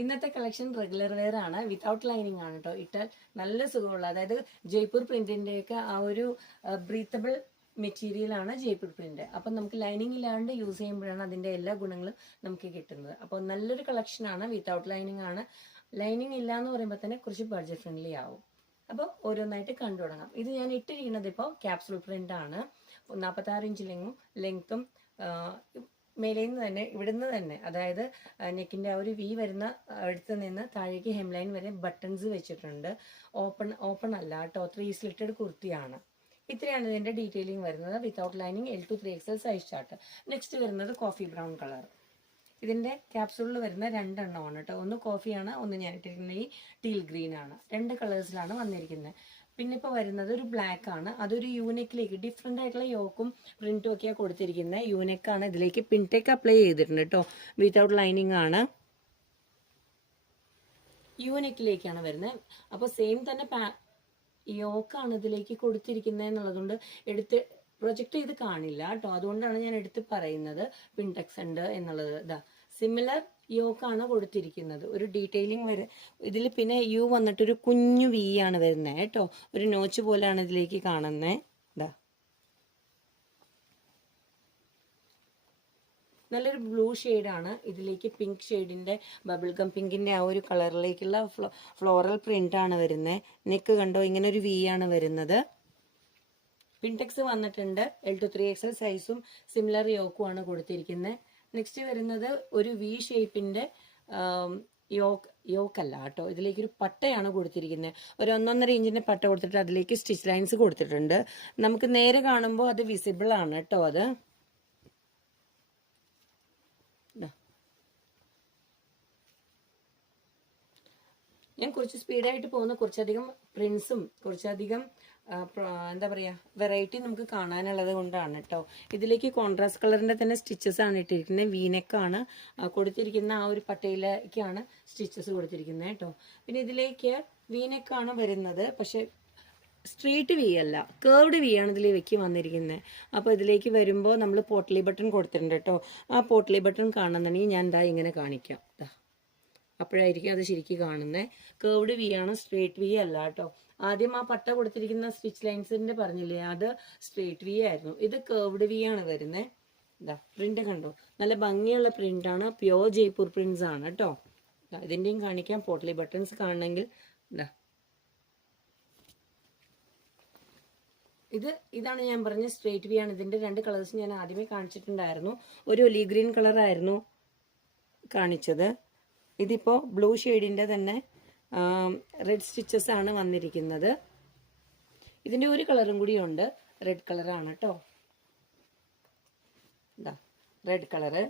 ഇന്നത്തെ collection regular wear ആണ്, without lining ആണ് കേട്ടോ. ഇട്ടാൽ നല്ല സുഖമുള്ള, അതായത് ജയ്പൂർ പ്രിന്റിന്റെയൊക്കെ ആ ഒരു ബ്രീത്തബിൾ മെറ്റീരിയൽ ആണ് ജയ്പൂർ പ്രിന്റ്. അപ്പം നമുക്ക് ലൈനിങ് ഇല്ലാണ്ട് യൂസ് ചെയ്യുമ്പോഴാണ് അതിന്റെ എല്ലാ ഗുണങ്ങളും നമുക്ക് കിട്ടുന്നത്. അപ്പോൾ നല്ലൊരു കളക്ഷൻ ആണ്, വിത്തൗട്ട് ലൈനിങ് ആണ്. ലൈനിങ് ഇല്ല എന്ന് പറയുമ്പോൾ തന്നെ കുറച്ച് ബഡ്ജറ്റ് ഫ്രണ്ട്ലി ആവും. അപ്പോൾ ഓരോന്നായിട്ട് കണ്ടു തുടങ്ങാം. ഇത് ഞാൻ ഇട്ടിരിക്കുന്നത് ഇപ്പോൾ ക്യാപ്സൂൾ പ്രിന്റ് ആണ്. 46 ഇഞ്ച് ലെങ്ത്തും മേലേന്ന് തന്നെ ഇവിടുന്ന് തന്നെ, അതായത് നെക്കിന്റെ ആ ഒരു വി വരുന്ന അടുത്ത് നിന്ന് താഴേക്ക് ഹെംലൈൻ വരെ ബട്ടൺസ് വെച്ചിട്ടുണ്ട്. ഓപ്പൺ അല്ല കേട്ടോ, 3 സ്ലിറ്റഡ് കുർത്തിയാണ്. ഇത്രയാണ് ഇതിന്റെ ഡീറ്റെയിലിംഗ് വരുന്നത്. Without lining L to 3XL size chart. Next വരുന്നത് കോഫി ബ്രൗൺ കളർ. ഇതിന്റെ ക്യാപ്സൂളിൽ വരുന്ന 2 എണ്ണമാണ് കേട്ടോ. ഒന്ന് കോഫിയാണ്, ഒന്ന് ഞാൻ ഇട്ടിരിക്കുന്ന ഈ ടീൽ ഗ്രീൻ ആണ്. 2 കളേഴ്സിലാണ് വന്നിരിക്കുന്നത്. പിന്നെ ഇപ്പോൾ വരുന്നത് ഒരു ബ്ലാക്ക് ആണ്. അതൊരു യൂനെക്കിലേക്ക് ഡിഫറെൻ്റ് ആയിട്ടുള്ള യോക്കും പ്രിന്റും ഒക്കെയാണ് കൊടുത്തിരിക്കുന്നത്. യൂനെക്കാണ്, ഇതിലേക്ക് പിൻടെക്ക് അപ്ലൈ ചെയ്തിട്ടുണ്ട് കേട്ടോ. വിത്തൗട്ട് ലൈനിങ് ആണ്, യൂനെക്കിലേക്കാണ് വരുന്നത്. അപ്പോൾ സെയിം തന്നെ യോക്കാണ് ഇതിലേക്ക് കൊടുത്തിരിക്കുന്നത് എന്നുള്ളതുകൊണ്ട് എടുത്ത് പ്രൊജക്ട് ചെയ്ത് കാണില്ല കേട്ടോ. അതുകൊണ്ടാണ് ഞാൻ എടുത്ത് പറയുന്നത് പിൻടെക്സ് ഉണ്ട് എന്നുള്ളത്. ഇതാ സിമിലർ യോക്കാണ് കൊടുത്തിരിക്കുന്നത്. ഒരു ഡീറ്റെയിലിംഗ് വരെ ഇതിൽ. പിന്നെ യു വന്നിട്ടൊരു കുഞ്ഞു വി ആണ് വരുന്നത് കേട്ടോ. ഒരു നോച്ച് പോലെയാണ് ഇതിലേക്ക് കാണുന്നത്. ഇതാ നല്ലൊരു ബ്ലൂ ഷെയ്ഡാണ്. ഇതിലേക്ക് പിങ്ക് ഷെയ്ഡിന്റെ ബബിൾ ഗം പിങ്കിന്റെ ആ ഒരു കളറിലേക്കുള്ള ഫ്ലോറൽ പ്രിന്റ് ആണ് വരുന്നത്. നെക്ക് കണ്ടോ, ഇങ്ങനെ ഒരു വി ആണ് വരുന്നത്. പിൻടെക്സ് വന്നിട്ടുണ്ട്. L to 3XL സൈസും സിമിലർ യോക്കുമാണ് കൊടുത്തിരിക്കുന്നത്. നെക്സ്റ്റ് വരുന്നത് ഒരു വി ഷേപ്പിന്റെ യോക്കല്ല കേട്ടോ. ഇതിലേക്ക് ഒരു പട്ടയാണ് കൊടുത്തിരിക്കുന്നത്. ഒരു 1.5 ഇഞ്ചിന്റെ പട്ട കൊടുത്തിട്ട് അതിലേക്ക് സ്റ്റിച്ച് ലൈൻസ് കൊടുത്തിട്ടുണ്ട്. നമുക്ക് നേരെ കാണുമ്പോൾ അത് വിസിബിൾ ആണ് കേട്ടോ. അത് ഞാൻ കുറച്ച് സ്പീഡായിട്ട് പോകുന്ന, കുറച്ചധികം പ്രിന്റ്സും കുറച്ചധികം എന്താ പറയുക വെറൈറ്റി നമുക്ക് കാണാനുള്ളത് കൊണ്ടാണ് കേട്ടോ. ഇതിലേക്ക് കോൺട്രാസ്റ്റ് കളറിന്റെ തന്നെ സ്റ്റിച്ചസ് ആണ് ഇട്ടിരിക്കുന്നത്. വീനെക്കാണ് കൊടുത്തിരിക്കുന്ന, ആ ഒരു പട്ടയിലേക്കാണ് സ്റ്റിച്ചസ് കൊടുത്തിരിക്കുന്നത് കേട്ടോ. പിന്നെ ഇതിലേക്ക് വീനെക്കാണ് വരുന്നത്, പക്ഷെ സ്ട്രെയിറ്റ് വി അല്ല, കേർവ്ഡ് വി ആണ് ഇതിലേക്ക് വന്നിരിക്കുന്നത്. അപ്പോൾ ഇതിലേക്ക് വരുമ്പോൾ നമ്മൾ പോട്ട്ലി ബട്ടൺ കൊടുത്തിട്ടുണ്ട് കേട്ടോ. ആ പോട്ട്ലി ബട്ടൺ കാണുന്നുണ്ടെങ്കിൽ ഞാൻ എന്താ ഇങ്ങനെ കാണിക്കാം. അപ്പോഴായിരിക്കും അത് ശരിക്കും കാണുന്നത്. കേർവ്ഡ് വി ആണ്, സ്ട്രെയിറ്റ് വി അല്ല കേട്ടോ. ആദ്യം ആ പട്ട കൊടുത്തിരിക്കുന്ന സ്റ്റിച്ച് ലൈൻസിന്റെ പറഞ്ഞില്ലേ, അത് സ്ട്രെയിറ്റ് വി ആയിരുന്നു. ഇത് കേർവ്ഡ് വി ആണ് വരുന്നത്. ഇതാ പ്രിന്റ് കണ്ടോ, നല്ല ഭംഗിയുള്ള പ്രിന്റ് ആണ്. പ്യോർ ജയ്പൂർ പ്രിന്റ്സ് ആണ് കേട്ടോ. ഇതിന്റെയും കാണിക്കാം. പോട്ട്ലി ബട്ടൺസ് കാണണമെങ്കിൽ ഇതാ ഇതാണ് ഞാൻ പറഞ്ഞ സ്ട്രെയിറ്റ് വി ആണ്. ഇതിന്റെ 2 കളേഴ്സ് ഞാൻ ആദ്യമേ കാണിച്ചിട്ടുണ്ടായിരുന്നു. ഒരു ഒലി ഗ്രീൻ കളർ ആയിരുന്നു കാണിച്ചത്. ഇതിപ്പോ ബ്ലൂ ഷെയ്ഡിന്റെ തന്നെ റെഡ് സ്റ്റിച്ചസ് ആണ് വന്നിരിക്കുന്നത്. ഇതിന്റെ ഒരു കളറും കൂടി ഉണ്ട്, റെഡ് കളറാണ് കേട്ടോ. ഇതാ റെഡ് കളറ്.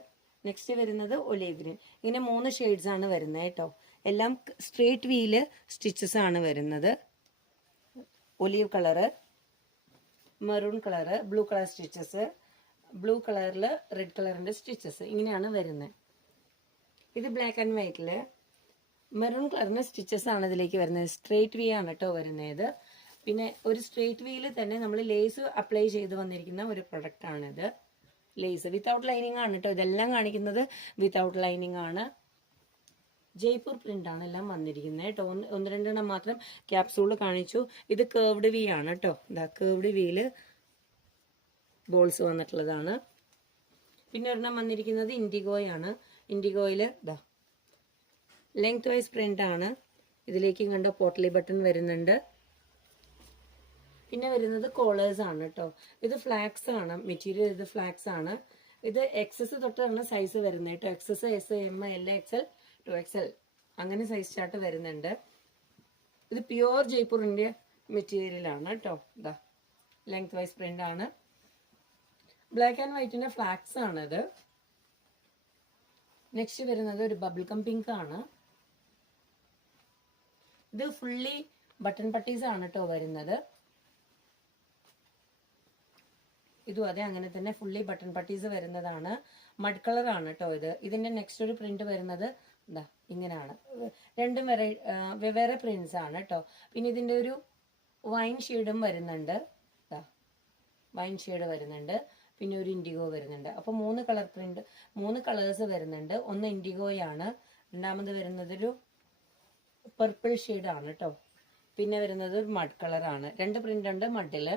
നെക്സ്റ്റ് വരുന്നത് ഒലീവ് ഗ്രീൻ. ഇങ്ങനെ 3 ഷെയ്ഡ്സ് ആണ് വരുന്നത് കേട്ടോ. എല്ലാം സ്ട്രെയിറ്റ് വീല് സ്റ്റിച്ചസ് ആണ് വരുന്നത്. Olive colour, maroon colour, blue colour stitches, blue കളറിൽ റെഡ് കളറിന്റെ സ്റ്റിച്ചസ്, ഇങ്ങനെയാണ് വരുന്നത്. ഇത് ബ്ലാക്ക് ആൻഡ് വൈറ്റില് മെറൂൺ കളറിന്റെ സ്റ്റിച്ചസ് ആണ് ഇതിലേക്ക് വരുന്നത്. സ്ട്രെയിറ്റ് വി ആണ് കേട്ടോ വരുന്നത്. പിന്നെ ഒരു സ്ട്രെയിറ്റ് വിയിൽ തന്നെ നമ്മൾ ലേസ് അപ്ലൈ ചെയ്ത് വന്നിരിക്കുന്ന ഒരു പ്രൊഡക്റ്റ് ആണിത്. ലേസ് വിത്തൗട്ട് ലൈനിങ് ആണ് കേട്ടോ. ഇതെല്ലാം കാണിക്കുന്നത് വിത്തൗട്ട് ലൈനിങ് ആണ്. ജയ്പൂർ പ്രിന്റ് ആണ് എല്ലാം വന്നിരിക്കുന്നത് കേട്ടോ. 1-2 എണ്ണം മാത്രം ക്യാപ്സൂള് കാണിച്ചു. ഇത് കേർവ്ഡ് വി ആണ് കേട്ടോ. ഇതാ കേർവ്ഡ് വിയില് ബോൾസ് വന്നിട്ടുള്ളതാണ്. പിന്നെ ഒരെണ്ണം വന്നിരിക്കുന്നത് ഇൻഡിഗോയാണ്. ഇൻഡിഗോയില് ഇതാ ലെങ്ത് വൈസ് പ്രിന്റ് ആണ്. ഇതിലേക്ക് കണ്ട പോട്ട്ലി ബട്ടൺ വരുന്നുണ്ട്. പിന്നെ വരുന്നത് കോളേഴ്സ് ആണ് കേട്ടോ. ഇത് ഫ്ലാക്സ് ആണ് മെറ്റീരിയൽ. ഇത് ഫ്ലാക്സ് ആണ്. ഇത് എക്സസ് തൊട്ടാണ് സൈസ് വരുന്നത് കേട്ടോ. XS, S, M, L, XL, 2XL അങ്ങനെ സൈസ് ചാർട്ട് വരുന്നുണ്ട്. ഇത് പ്യുവർ ജയ്പൂറിന്റെ മെറ്റീരിയലാണ് കേട്ടോ. ഇതാ ലെങ്ത് വൈസ് പ്രിന്റ് ആണ്. ബ്ലാക്ക് ആൻഡ് വൈറ്റിന്റെ ഫ്ലാക്സ് ആണ് ഇത്. നെക്സ്റ്റ് വരുന്നത് ഒരു ബബിൾ കം പിങ്ക് ആണ്. ഇത് ഫുള്ളി ബട്ടൺ പട്ടീസ് ആണ് കേട്ടോ വരുന്നത്. ഇതും അതെ, അങ്ങനെ തന്നെ ഫുള്ളി ബട്ടൺ പട്ടീസ് വരുന്നതാണ്. മഡ് കളർ ആണ് കേട്ടോ ഇത്. ഇതിന്റെ നെക്സ്റ്റ് ഒരു പ്രിന്റ് വരുന്നത് എന്താ ഇങ്ങനെയാണ്. രണ്ടും വെവ്വേറെ പ്രിന്റ്സ് ആണ് കേട്ടോ. പിന്നെ ഇതിന്റെ ഒരു വൈൻ ഷെയ്ഡും വരുന്നുണ്ട്. വൈൻ ഷെയ്ഡ് വരുന്നുണ്ട്. പിന്നെ ഒരു ഇൻഡിഗോ വരുന്നുണ്ട്. അപ്പോൾ 3 കളർ പ്രിന്റ്, 3 കളേഴ്സ് വരുന്നുണ്ട്. ഒന്ന് ഇൻഡിഗോയാണ്, രണ്ടാമത് വരുന്നതൊരു പർപ്പിൾ ഷെയ്ഡാണ് കേട്ടോ. പിന്നെ വരുന്നത് ഒരു മഡ് കളറാണ്. 2 പ്രിന്റ് ഉണ്ട് മഡിൽ.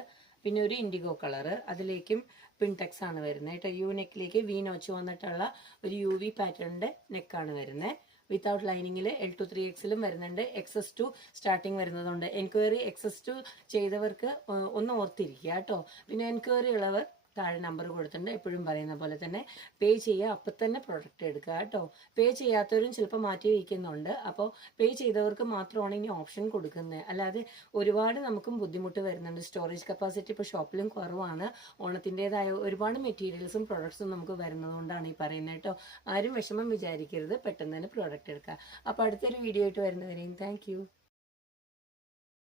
പിന്നെ ഒരു ഇൻഡിഗോ കളറ്, അതിലേക്കും പിൻടെക്സ് ആണ് വരുന്നത് കേട്ടോ. യു നെക്കിലേക്ക് വി നോച്ച് വന്നിട്ടുള്ള ഒരു UV പാറ്റേണിന്റെ നെക്കാണ് വരുന്നത്. വിത്തൗട്ട് ലൈനിങ്ങിൽ L2 3Xലും വരുന്നുണ്ട്. XS2 starting വരുന്നതുണ്ട്. എൻക്വയറി XS2 ചെയ്തവർക്ക് ഒന്ന് ഓർത്തിരിക്കുക കേട്ടോ. പിന്നെ എൻക്വയറി ഉള്ളവർ താഴെ നമ്പർ കൊടുത്തിട്ടുണ്ട്. എപ്പോഴും പറയുന്ന പോലെ തന്നെ പേ ചെയ്യുക, അപ്പം തന്നെ പ്രൊഡക്റ്റ് എടുക്കുക കേട്ടോ. പേ ചെയ്യാത്തവരും ചിലപ്പോൾ മാറ്റി വയ്ക്കുന്നുണ്ട്. അപ്പോൾ പേ ചെയ്തവർക്ക് മാത്രമാണ് ഇനി ഓപ്ഷൻ കൊടുക്കുന്നത്. അല്ലാതെ ഒരുപാട് നമുക്കും ബുദ്ധിമുട്ട് വരുന്നുണ്ട്. സ്റ്റോറേജ് കപ്പാസിറ്റി ഇപ്പോൾ ഷോപ്പിലും കുറവാണ്. ഓണത്തിൻ്റെതായ ഒരുപാട് മെറ്റീരിയൽസും പ്രൊഡക്ട്സും നമുക്ക് വരുന്നതുകൊണ്ടാണ് ഈ പറയുന്നത് കേട്ടോ. ആരും വിഷമം വിചാരിക്കരുത്, പെട്ടെന്ന് തന്നെ പ്രോഡക്റ്റ് എടുക്കുക. അപ്പോൾ അടുത്തൊരു വീഡിയോ ആയിട്ട് വരുന്നവരെയും താങ്ക്